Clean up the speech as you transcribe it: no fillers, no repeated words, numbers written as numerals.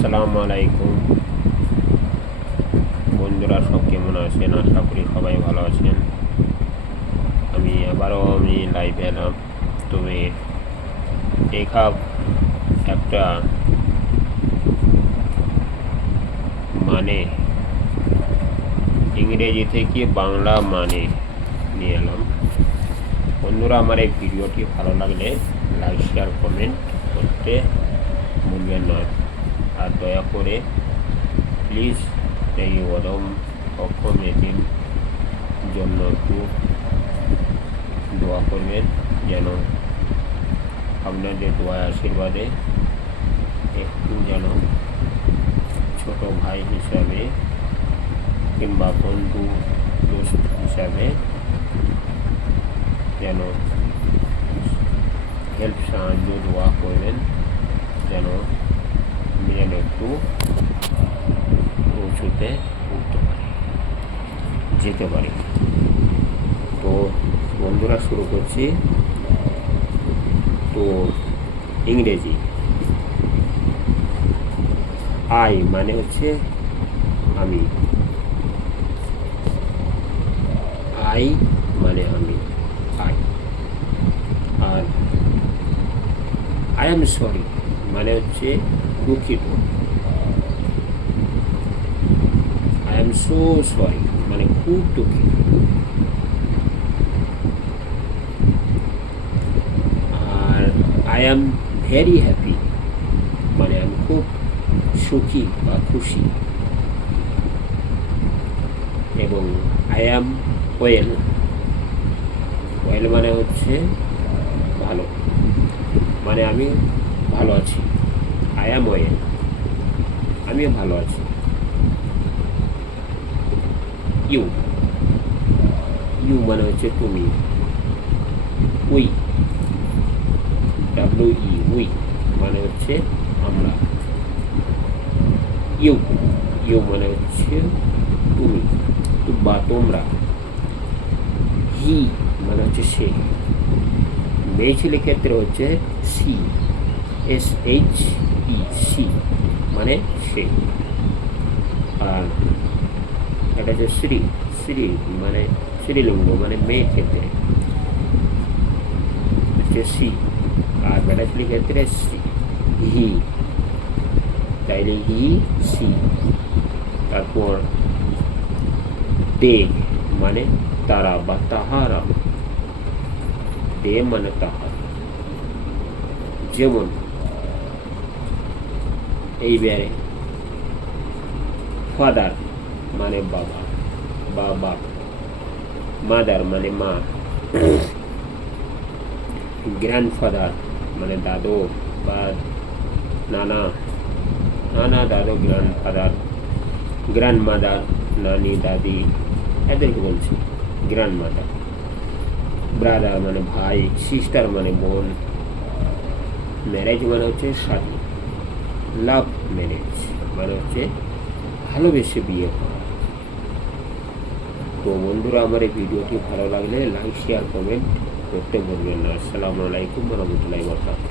আসসালামু আলাইকুম বন্ধুরা, সব কেমন আছেন? আশা করি সবাই ভালো আছেন। আমি লাইভে এলাম। তবে এখাব একটা মানে ইংরেজি থেকে বাংলা মানে নিয়ে এলাম। বন্ধুরা, আমার এই ভিডিওটি ভালো লাগলে লাইক শেয়ার কমেন্ট করতে ভুলবেন না। আর দয়া করে প্লিজ এই অদম অক্ষম এটির জন্য একটু দোয়া করবেন, যেন আপনাদের দোয়া আশীর্বাদে একটু যেন ছোট ভাই হিসাবে কিংবা বন্ধু দোস্ত হিসাবে যেন হেল্প সাহায্য দোয়া করবেন, যেন আমি যেন একটু উঁচুতে উঠতে পারি, যেতে পারি। তো বন্ধুরা, শুরু করছি। তো ইংরেজি আই মানে হচ্ছে আমি, আই মানে আমি, আই। আর আই এম সরি মানে হচ্ছে দুঃখিত, আই এম সো সরি মানে খুব দুঃখিত। আর আই এম ভেরি হ্যাপি মানে আমি খুব সুখী বা খুশি। এবং আই অ্যাম ওয়েল, ওয়েল মানে হচ্ছে ভালো, মানে আমি ভালো আছি। আই অ্যাম ওয়েল, আমি ভালো আছি। ইউ, ইউ মানে হচ্ছে তুমি। উই, ডাব্লিউ উই মানে হচ্ছে আমরা। ইউ, ইউ মানে হচ্ছে তুমি বা তোমরা। হি মানে হচ্ছে সে, মেয়ে ছেলে ক্ষেত্রে হচ্ছে সি, SHE, সি মানে সে। আর এটা হচ্ছে শ্রী, শ্রী মানে শ্রীলিঙ্গ মানে মেয়ে ক্ষেত্রে হচ্ছে সি, আর বেটা ছেলে ক্ষেত্রে সি। হি, তাইলে হি সি। তারপর দে মানে তারা বা তাহারা, দে মানে তাহারা। যেমন এইবারে ফাদার মানে বাবা বা বাপ, মাদার মানে মা, গ্র্যান্ডফাদার মানে দাদু বা নানা, নানা দাদু গ্র্যান্ডফাদার, গ্র্যান্ডমাদার নানি দাদি, এদেরকে বলছি গ্র্যান্ডমাদার। ব্রাদার মানে ভাই, সিস্টার মানে বোন। ম্যারেজ মানে হচ্ছে শাদী, লাভ ম্যারেজ মানে হচ্ছে ভালোবেসে বিয়ে করা। তো বন্ধুরা, আমার এই ভিডিওটি ভালো লাগলে লাইক শেয়ার কমেন্ট করতে ভুলবেন না। আসসালামু আলাইকুম ওয়া রাহমাতুল্লাহি ওয়া বারাকাতুহু।